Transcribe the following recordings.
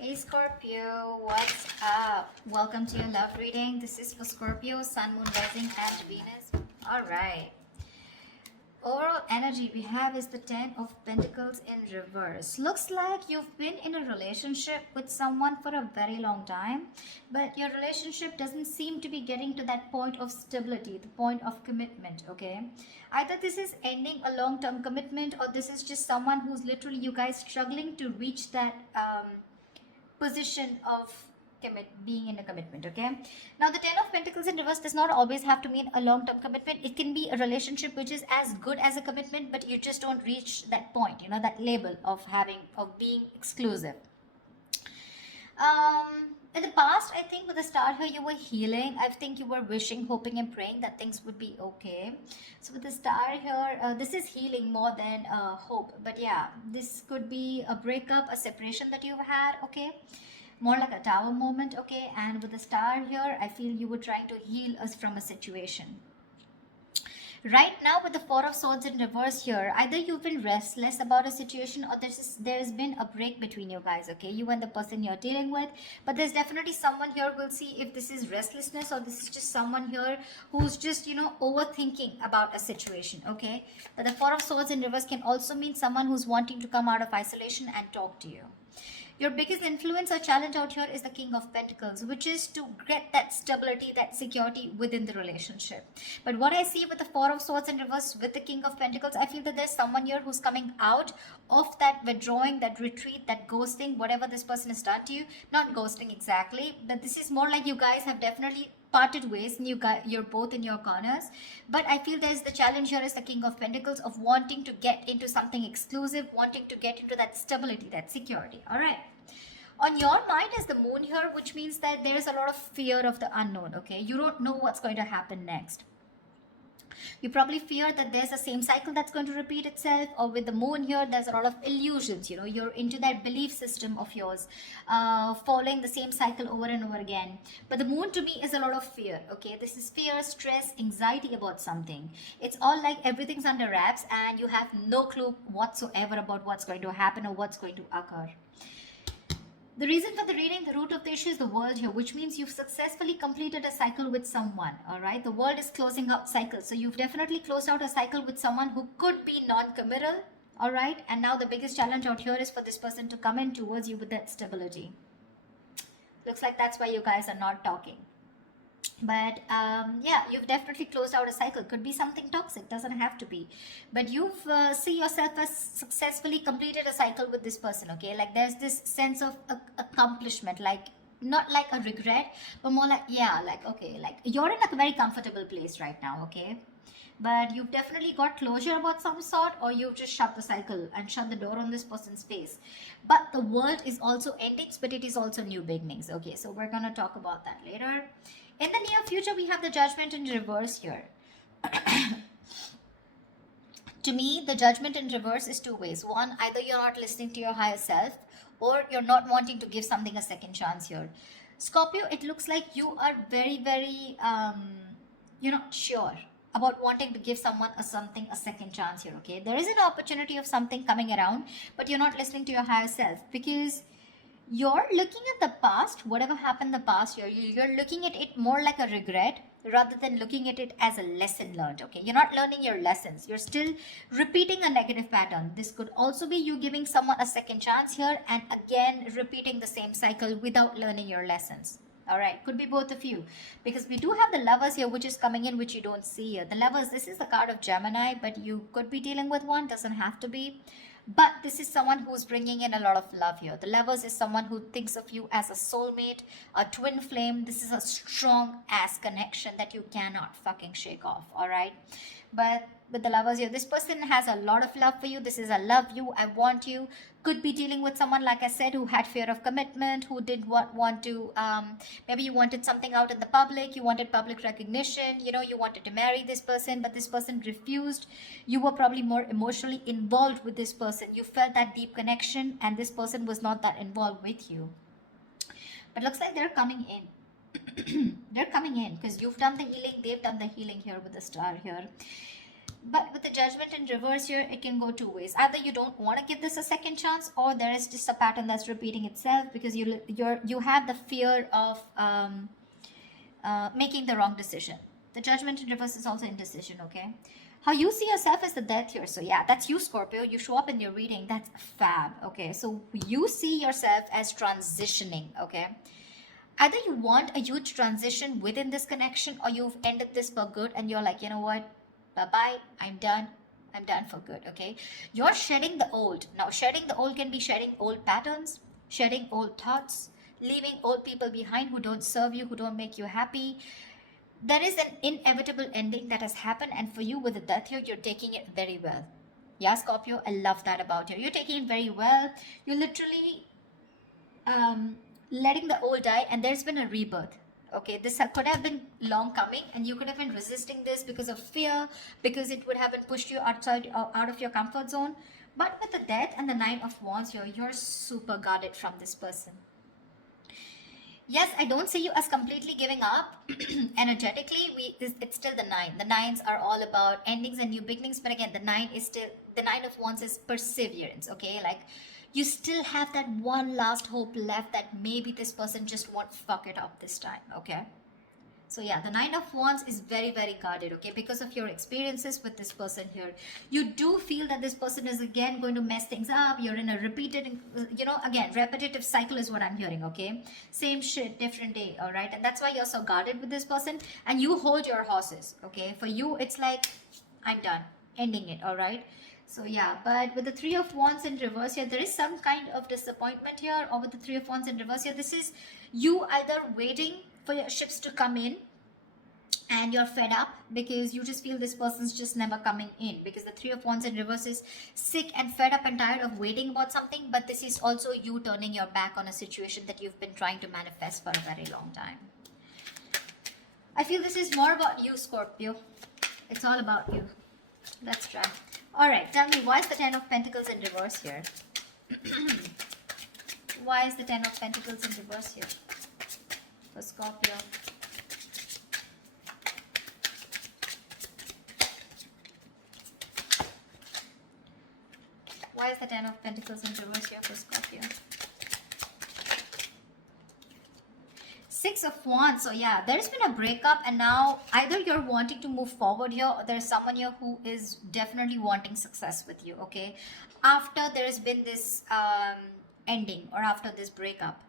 Hey Scorpio, what's up? Welcome to your love reading. This is for Scorpio, Sun, Moon, Rising, and Venus. All right. Overall energy we have is the Ten of Pentacles in reverse. Looks like you've been in a relationship with someone for a very long time, but your relationship doesn't seem to be getting to that point of stability, the point of commitment, okay? Either this is ending a long-term commitment or this is just someone who's literally you guys struggling to reach that position of being in a commitment. Okay, now the Ten of Pentacles in reverse does not always have to mean a long-term commitment. It can be a relationship which is as good as a commitment, but you just don't reach that point, that label of being exclusive. In the past, I think with the Star here, you were healing. I think you were wishing, hoping, and praying that things would be okay. So with the Star here, this is healing more than hope. But yeah, this could be a breakup, a separation that you've had, okay? More like a tower moment, okay? And with the Star here, I feel you were trying to heal us from a situation. Right now with the Four of Swords in reverse here, either you've been restless about a situation or there's been a break between you guys, okay? You and the person you're dealing with. But there's definitely someone here, we'll see if this is restlessness or this is just someone here who's just, overthinking about a situation, okay? But the Four of Swords in reverse can also mean someone who's wanting to come out of isolation and talk to you. Your biggest influence or challenge out here is the King of Pentacles, which is to get that stability, that security within the relationship. But what I see with the Four of Swords in reverse with the King of Pentacles, I feel that there's someone here who's coming out of that withdrawing, that retreat, that ghosting, whatever this person has done to you. Not ghosting exactly, but this is more like you guys have definitely parted ways and you're both in your corners. But I feel there's the challenge here is the King of Pentacles of wanting to get into something exclusive, wanting to get into that stability, that security. All right, on your mind is the Moon here, which means that there's a lot of fear of the unknown, okay? You don't know what's going to happen next. You probably fear that there's the same cycle that's going to repeat itself, or with the Moon here, there's a lot of illusions. You're into that belief system of yours, following the same cycle over and over again. But the Moon to me is a lot of fear, okay? This is fear, stress, anxiety about something. It's all like everything's under wraps and you have no clue whatsoever about what's going to happen or what's going to occur. The reason for the reading, the root of the issue is the world here, which means you've successfully completed a cycle with someone, all right? The world is closing out cycles. So you've definitely closed out a cycle with someone who could be non-committal, all right? And now the biggest challenge out here is for this person to come in towards you with that stability. Looks like that's why you guys are not talking. But yeah, you've definitely closed out a cycle. Could be something toxic, doesn't have to be. But you've see yourself as successfully completed a cycle with this person, okay? Like there's this sense of accomplishment, like not like a regret, but more like, yeah, like, okay, like you're in a very comfortable place right now, okay? But you've definitely got closure about some sort, or you've just shut the cycle and shut the door on this person's face. But the world is also endings, but it is also new beginnings, okay? So we're going to talk about that later. In the near future, we have the Judgment in reverse here. To me, the Judgment in reverse is two ways. One, either you're not listening to your higher self, or you're not wanting to give something a second chance here. Scorpio, it looks like you are very, very, you're not sure about wanting to give someone something a second chance here, okay? There is an opportunity of something coming around, but you're not listening to your higher self because you're looking at the past, whatever happened in the past year, you're looking at it more like a regret rather than looking at it as a lesson learned, okay? You're not learning your lessons. You're still repeating a negative pattern. This could also be you giving someone a second chance here and again repeating the same cycle without learning your lessons. All right, could be both of you, because we do have the Lovers here, which is coming in, which you don't see here. The Lovers, this is the card of Gemini, but you could be dealing with one, doesn't have to be. But this is someone who's bringing in a lot of love here. The Lovers is someone who thinks of you as a soulmate, a twin flame. This is a strong ass connection that you cannot fucking shake off, all right? But with the Lovers here, this person has a lot of love for you. This is a love you, I want you. Could be dealing with someone, like I said, who had fear of commitment, who did want to, maybe you wanted something out in the public, you wanted public recognition, you wanted to marry this person, but this person refused. You were probably more emotionally involved with this person. You felt that deep connection and this person was not that involved with you. But looks like they're coming in. They're coming in because you've done the healing, they've done the healing here with the Star here. But with the Judgment in reverse here, it can go two ways. Either you don't want to give this a second chance, or there is just a pattern that's repeating itself because you have the fear of making the wrong decision. The Judgment in reverse is also indecision, okay? How you see yourself is the Death here. So yeah, that's you, Scorpio. You show up in your reading. That's fab, okay? So you see yourself as transitioning, okay? Either you want a huge transition within this connection, or you've ended this for good and you're like, you know what? Bye-bye. I'm done. I'm done for good, okay? You're shedding the old. Now, shedding the old can be shedding old patterns, shedding old thoughts, leaving old people behind who don't serve you, who don't make you happy. There is an inevitable ending that has happened, and for you with the Death here, you're taking it very well. Yeah, Scorpio, I love that about you. You're taking it very well. You're literally letting the old die, and there's been a rebirth. Okay, this could have been long coming, and you could have been resisting this because of fear, because it would have been pushed you outside, out of your comfort zone. But with the Death and the Nine of Wands here, you're super guarded from this person. Yes, I don't see you as completely giving up. Energetically, it's still the nine. The nines are all about endings and new beginnings. But again, the Nine of Wands is perseverance. Okay, like you still have that one last hope left that maybe this person just won't fuck it up this time. Okay. So yeah, the Nine of Wands is very, very guarded, okay? Because of your experiences with this person here. You do feel that this person is again going to mess things up. You're in a repeated, again, repetitive cycle is what I'm hearing, okay? Same shit, different day, all right? And that's why you're so guarded with this person. And you hold your horses, okay? For you, it's like, I'm done, ending it, all right? So yeah, but with the Three of Wands in reverse here, there is some kind of disappointment here. Or with the Three of Wands in reverse here, this is you either waiting for your ships to come in and you're fed up because you just feel this person's just never coming in, because the Three of Wands in reverse is sick and fed up and tired of waiting about something. But this is also you turning your back on a situation that you've been trying to manifest for a very long time. I feel this is more about you, Scorpio. It's all about you. Let's try. All right, tell me, why is the Ten of Pentacles in reverse here? Why is the Ten of Pentacles in reverse here for Scorpio? Why is the Ten of Pentacles in reverse here for Scorpio? Six of Wands. So yeah, there's been a breakup, and now either you're wanting to move forward here, or there's someone here who is definitely wanting success with you, okay? After there's been this ending, or after this breakup.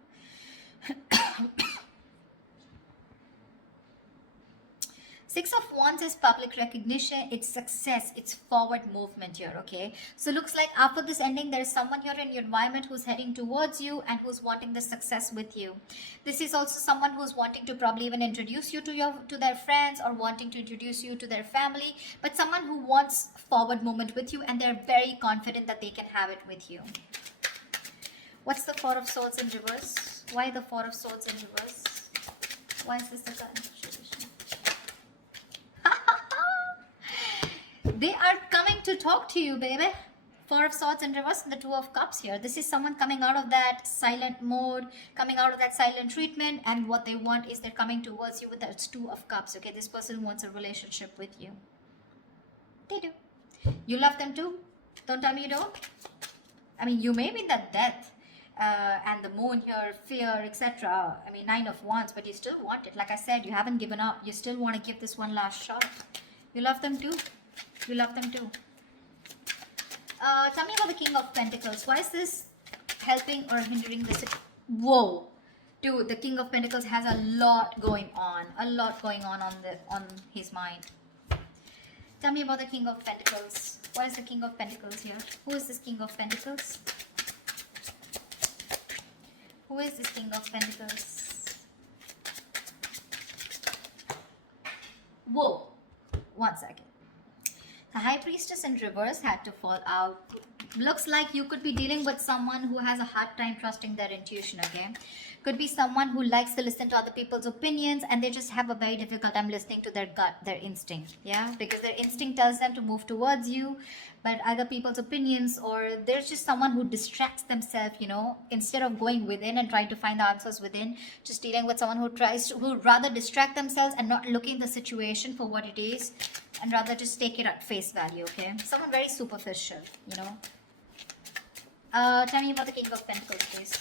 Six of Wands is public recognition, it's success, it's forward movement here, okay? So looks like after this ending, there is someone here in your environment who's heading towards you and who's wanting the success with you. This is also someone who's wanting to probably even introduce you to their friends, or wanting to introduce you to their family, but someone who wants forward movement with you, and they're very confident that they can have it with you. What's the Four of Swords in reverse? Why the Four of Swords in reverse? Why is this the card? They are coming to talk to you, baby. Four of Swords in reverse and the Two of Cups here. This is someone coming out of that silent mode, coming out of that silent treatment, and what they want is they're coming towards you with that Two of Cups, okay? This person wants a relationship with you. They do. You love them too? Don't tell me you don't. I mean, you may be in that Death and the Moon here, fear, etc. I mean, Nine of Wands, but you still want it. Like I said, you haven't given up. You still want to give this one last shot. You love them too? You love them too. Tell me about the King of Pentacles. Why is this helping or hindering this? Whoa. Dude, the King of Pentacles has a lot going on. A lot going on his mind. Tell me about the King of Pentacles. Why is the King of Pentacles here? Who is this King of Pentacles? Who is this King of Pentacles? Whoa. 1 second. The High Priestess in reverse had to fall out. Looks like you could be dealing with someone who has a hard time trusting their intuition, okay? Could be someone who likes to listen to other people's opinions, and they just have a very difficult time listening to their gut, their instinct, yeah? Because their instinct tells them to move towards you, but either people's opinions, or there's just someone who distracts themselves, instead of going within and trying to find the answers within, just dealing with someone who rather distract themselves and not looking the situation for what it is, and rather just take it at face value, okay? Someone very superficial, you know. Tell me about the King of Pentacles, please.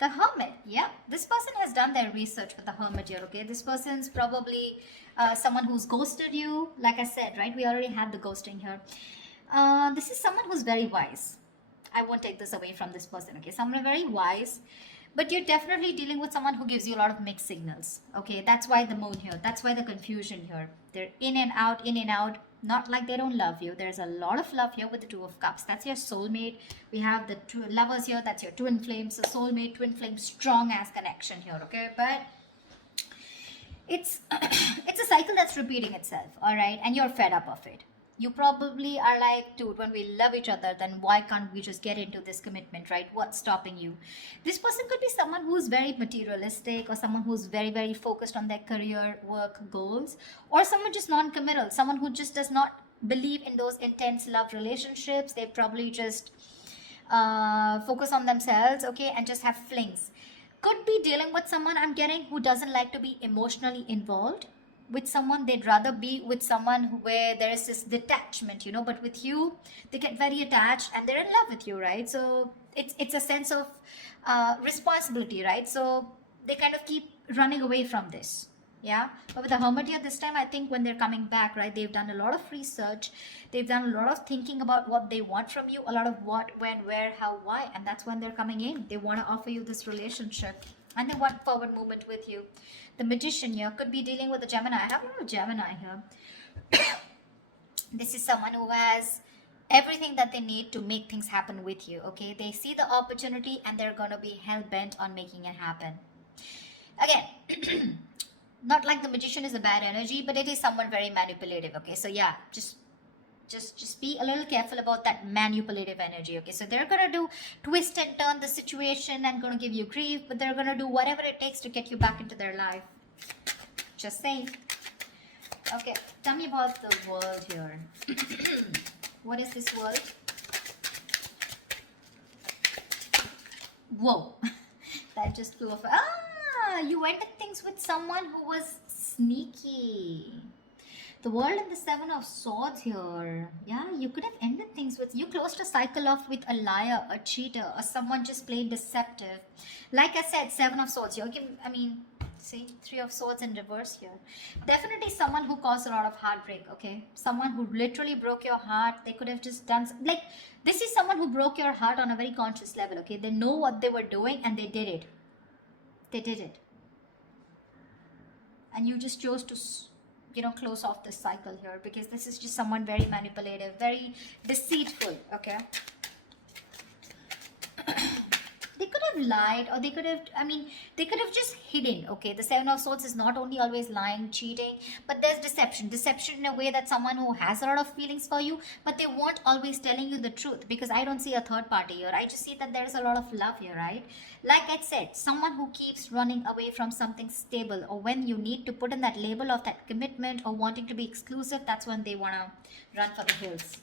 The Hermit, yeah. This person has done their research with the Hermit here, okay? This person's probably someone who's ghosted you. Like I said, right? We already had the ghosting here. This is someone who's very wise. I won't take this away from this person, okay? Someone very wise. But you're definitely dealing with someone who gives you a lot of mixed signals, okay? That's why the moon here. That's why the confusion here. They're in and out, in and out. Not like they don't love you. There's a lot of love here with the Two of Cups. That's your soulmate. We have the two lovers here. That's your twin flames. So soulmate, twin flame, strong ass connection here, okay? But it's it's a cycle that's repeating itself, all right? And you're fed up of it. You probably are like, dude, when we love each other, then why can't we just get into this commitment, right? What's stopping you? This person could be someone who's very materialistic, or someone who's very, very focused on their career, work, goals, or someone just non-committal, someone who just does not believe in those intense love relationships. They probably just focus on themselves, okay, and just have flings. Could be dealing with someone, I'm getting, who doesn't like to be emotionally involved with someone. They'd rather be with someone where there is this detachment, you know. But with you, they get very attached and they're in love with you, right? So it's a sense of responsibility, right? So they kind of keep running away from this, yeah. But with the Hermit here this time, I think when they're coming back, right, they've done a lot of research, they've done a lot of thinking about what they want from you, a lot of what, when, where, how, why, and that's when they're coming in. They want to offer you this relationship and they want forward movement with you. The Magician here could be dealing with a Gemini. I have a lot of Gemini here. This is someone who has everything that they need to make things happen with you, okay? They see the opportunity and they're going to be hell-bent on making it happen. Again, not like the Magician is a bad energy, but it is someone very manipulative, okay? So yeah, just be a little careful about that manipulative energy, okay? So they're gonna do twist and turn the situation and gonna give you grief, but they're gonna do whatever it takes to get you back into their life. Just saying. Okay, tell me about the world here. What is this world? Whoa, that just flew off. Ah, you ended things with someone who was sneaky. The World and the Seven of Swords here. Yeah, you could have ended things with, you closed a cycle off with a liar, a cheater, or someone just plain deceptive. Like I said, Seven of Swords here. I mean, see, Three of Swords in reverse here. Definitely someone who caused a lot of heartbreak, okay? Someone who literally broke your heart. They could have just done, like, this is someone who broke your heart on a very conscious level, okay? They know what they were doing and they did it. They did it. And you just chose to, you know, close off this cycle here, because this is just someone very manipulative, very deceitful, okay? They could have lied, or they could have, I mean, they could have just hidden, okay? The Seven of Swords is not only always lying, cheating, but there's deception. Deception in a way that someone who has a lot of feelings for you, but they won't always telling you the truth, because I don't see a third party here. I just see that there's a lot of love here, right? Like I said, someone who keeps running away from something stable, or when you need to put in that label of that commitment or wanting to be exclusive, that's when they want to run for the hills.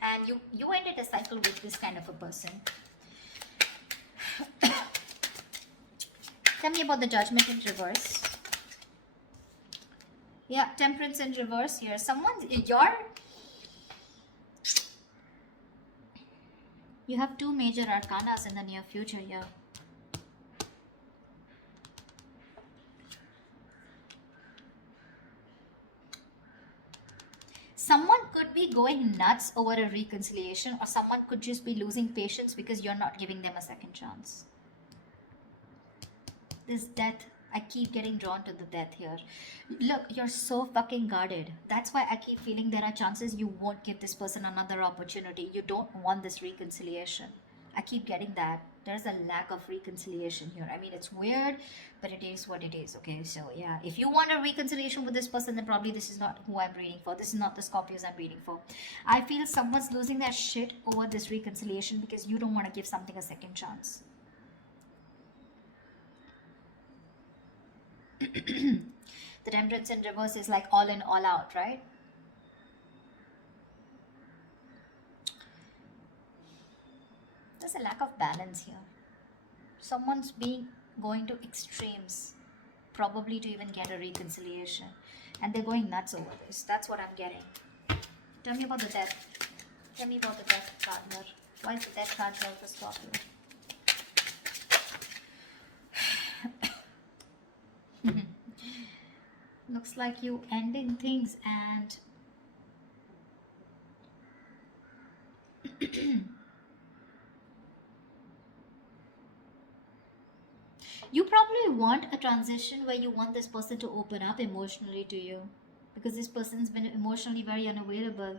And you ended a cycle with this kind of a person. Tell me about the Judgment in reverse. Yeah, Temperance in reverse here. You have two major arcanas in the near future here. Someone could be going nuts over a reconciliation, or someone could just be losing patience because you're not giving them a second chance. This death, I keep getting drawn to the death here. Look, you're so fucking guarded. That's why I keep feeling there are chances you won't give this person another opportunity. You don't want this reconciliation. I keep getting that. There's a lack of reconciliation here. I mean, it's weird, but it is what it is, okay? So, yeah, if you want a reconciliation with this person, then probably this is not who I'm reading for. This is not the Scorpios I'm reading for. I feel someone's losing their shit over this reconciliation because you don't want to give something a second chance. The Temperance in reverse is like all in, all out, right? There's a lack of balance here. Someone's going to extremes, probably to even get a reconciliation. And they're going nuts over this. That's what I'm getting. Tell me about the death. Tell me about the death card here. Why is the death card here for Scorpio? Looks like you ending things and you probably want a transition where you want this person to open up emotionally to you, because this person's been emotionally very unavailable,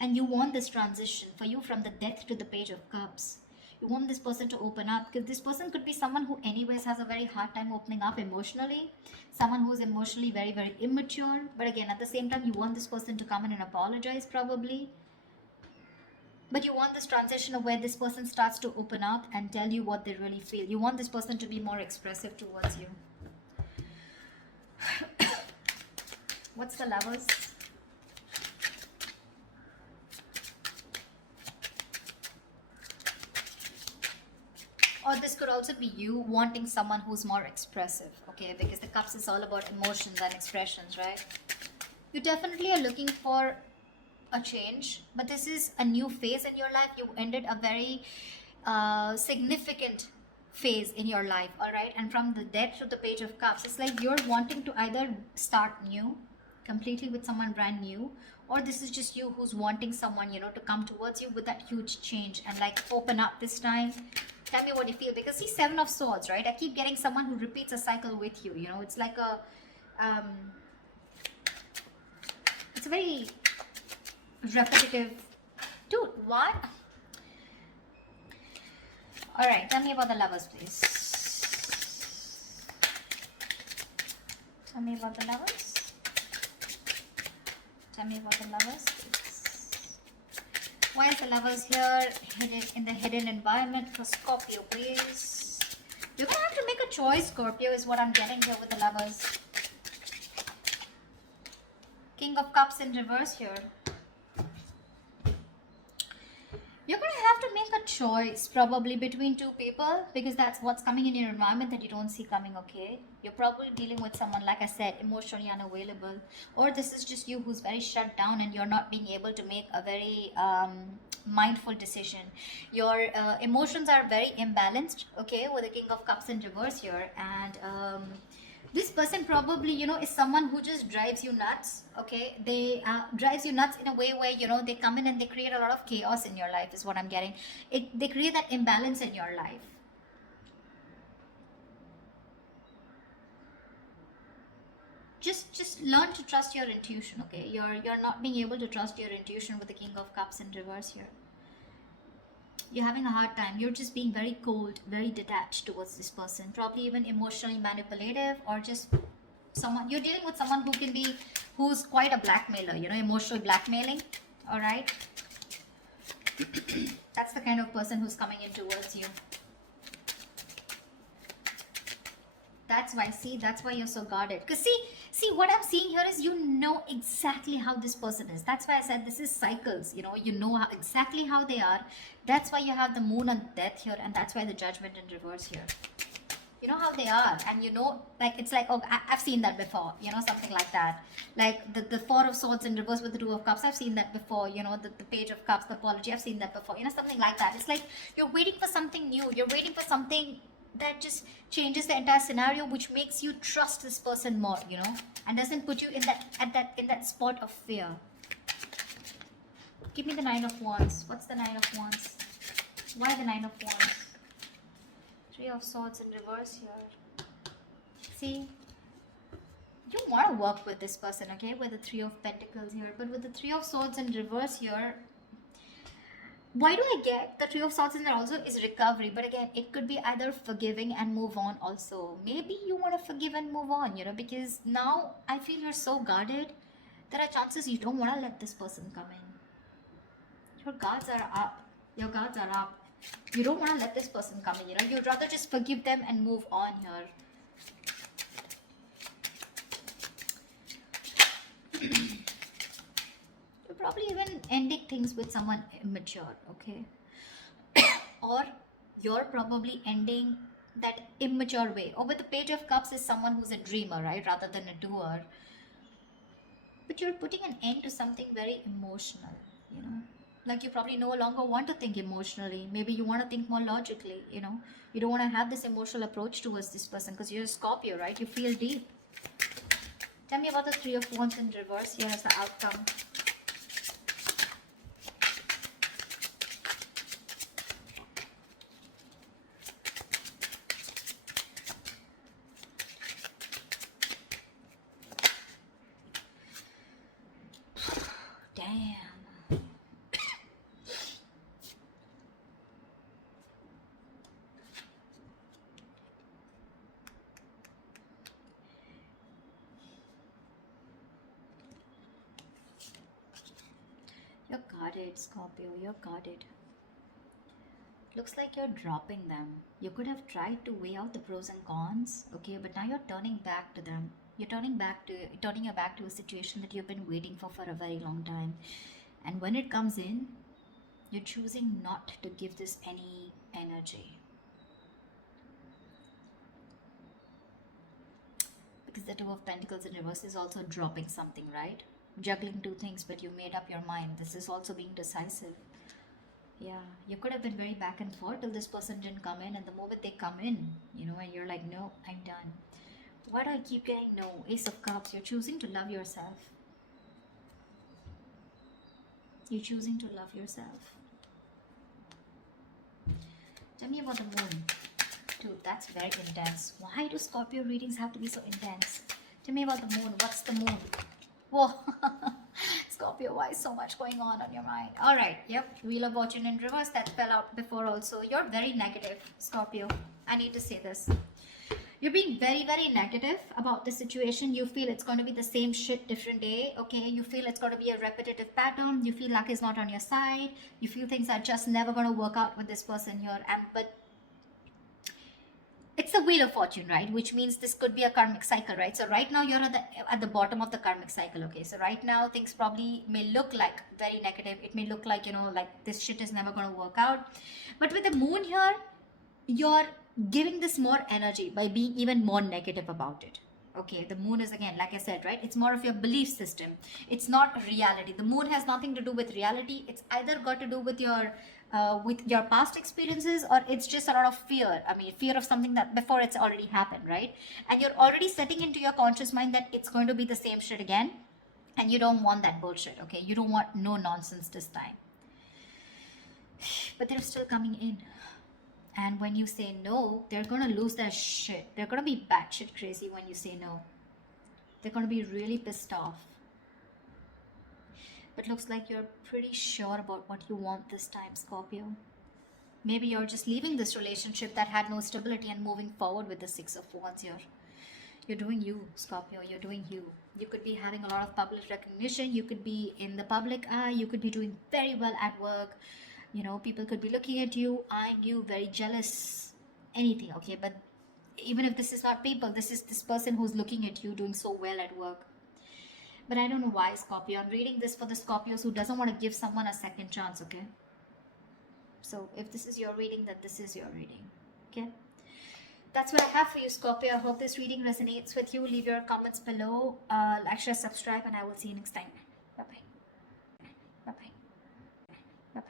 and you want this transition for you from the death to the Page of Cups. You want this person to open up, because this person could be someone who anyways has a very hard time opening up emotionally, someone who's emotionally very, very immature. But again, at the same time, you want this person to come in and apologize probably. But you want this transition of where this person starts to open up and tell you what they really feel. You want this person to be more expressive towards you. What's the Lovers? Or this could also be you wanting someone who's more expressive, okay? Because the Cups is all about emotions and expressions, right? You definitely are looking for a change, but this is a new phase in your life. You ended a very significant phase in your life, all right? And from the death to the Page of Cups, it's like you're wanting to either start new, completely with someone brand new, or this is just you who's wanting someone, you know, to come towards you with that huge change and like open up this time. Tell me what you feel, because see, Seven of Swords, right? I keep getting someone who repeats a cycle with you, you know? It's like a it's a very repetitive. Dude, what? All right, tell me about the Lovers, please. Tell me about the Lovers. Tell me about the Lovers, please. Why is the Lovers here hidden in the hidden environment for Scorpio, please? You're gonna have to make a choice, Scorpio, is what I'm getting here with the Lovers. King of Cups in reverse here. You're going to have to make a choice probably between two people, because that's what's coming in your environment that you don't see coming, okay? You're probably dealing with someone, like I said, emotionally unavailable. Or this is just you who's very shut down and you're not being able to make a very mindful decision. Your emotions are very imbalanced, okay, with the King of Cups in reverse here. And this person probably, you know, is someone who just drives you nuts, okay? They drives you nuts in a way where, you know, they come in and they create a lot of chaos in your life is what I'm getting. They create that imbalance in your life. Just learn to trust your intuition, okay? You're not being able to trust your intuition with the King of Cups in reverse here. You're having a hard time. You're just being very cold, very detached towards this person, probably even emotionally manipulative, or just someone you're dealing with someone who's quite a blackmailer, you know, emotional blackmailing. All right, that's the kind of person who's coming in towards you. That's why you're so guarded, because see what I'm seeing here is you know exactly how this person is. That's why I said this is cycles, you know exactly how they are. That's why you have the Moon and Death here, and that's why the Judgment in reverse here. You know how they are, and you know, like, it's like, oh, I've seen that before, you know, something like that. Like the Four of Swords in reverse with the Two of Cups, I've seen that before, you know, the Page of Cups, the apology, I've seen that before, you know, something like that. It's like you're waiting for something new, you're waiting for something that just changes the entire scenario, which makes you trust this person more, you know, and doesn't put you in that spot of fear. Give me the Nine of Wands. What's the Nine of Wands? Why the Nine of Wands? Three of Swords in reverse here. See, you want to work with this person, okay, with the Three of Pentacles here, but with the Three of Swords in reverse here, why do I get the Three of Swords in there also is recovery? But again, it could be either forgiving and move on also. Maybe you want to forgive and move on, you know, because now I feel you're so guarded. There are chances you don't want to let this person come in. Your guards are up. Your guards are up. You don't want to let this person come in, you know. You'd rather just forgive them and move on here. Probably even ending things with someone immature, okay? Or you're probably ending that immature way. Or with the Page of Cups is someone who's a dreamer, right, rather than a doer. But you're putting an end to something very emotional, you know. Like you probably no longer want to think emotionally. Maybe you want to think more logically, you know. You don't want to have this emotional approach towards this person because you're a Scorpio, right? You feel deep. Tell me about the Three of Wands in reverse here as the outcome. Damn. You're guarded, Scorpio. You're guarded. Looks like you're dropping them. You could have tried to weigh out the pros and cons, okay, but now you're turning back to them. You're turning your back to a situation that you've been waiting for a very long time. And when it comes in, you're choosing not to give this any energy. Because the Two of Pentacles in reverse is also dropping something, right? Juggling two things, but you made up your mind. This is also being decisive. Yeah, you could have been very back and forth till this person didn't come in, and the moment they come in, you know, and you're like, no, I'm done. Why do I keep getting no? Ace of Cups. You're choosing to love yourself. You're choosing to love yourself. Tell me about the moon. Dude, that's very intense. Why do Scorpio readings have to be so intense? Tell me about the moon. What's the moon? Whoa. Scorpio, why is so much going on your mind? All right. Yep. Wheel of Fortune in reverse. That fell out before also. You're very negative, Scorpio. I need to say this. You're being very, very negative about the situation. You feel it's going to be the same shit different day. Okay. You feel it's going to be a repetitive pattern. You feel luck is not on your side. You feel things are just never going to work out with this person here. But it's the Wheel of Fortune, right? Which means this could be a karmic cycle, right? So right now you're at the bottom of the karmic cycle, okay? So right now things probably may look like very negative. It may look like, you know, like this shit is never going to work out. But with the moon here, you're giving this more energy by being even more negative about it. Okay, the moon is, again, like I said, right? It's more of your belief system. It's not reality. The moon has nothing to do with reality. It's either got to do with your past experiences, or it's just a lot of fear. I mean, fear of something that before it's already happened, right? And you're already setting into your conscious mind that it's going to be the same shit again, and you don't want that bullshit. Okay, you don't want no nonsense this time. But they're still coming in. And when you say no, they're going to lose their shit. They're going to be batshit crazy when you say no. They're going to be really pissed off. But looks like you're pretty sure about what you want this time, Scorpio. Maybe you're just leaving this relationship that had no stability and moving forward with the Six of Wands here. You're doing you, Scorpio. You're doing you. You could be having a lot of public recognition. You could be in the public eye. You could be doing very well at work. You know, people could be looking at you, eyeing you, very jealous, anything, okay? But even if this is not people, this is this person who's looking at you doing so well at work. But I don't know why, Scorpio. I'm reading this for the Scorpios who doesn't want to give someone a second chance, okay? So if this is your reading, then this is your reading, okay? That's what I have for you, Scorpio. I hope this reading resonates with you. Leave your comments below. Like, share, subscribe, and I will see you next time.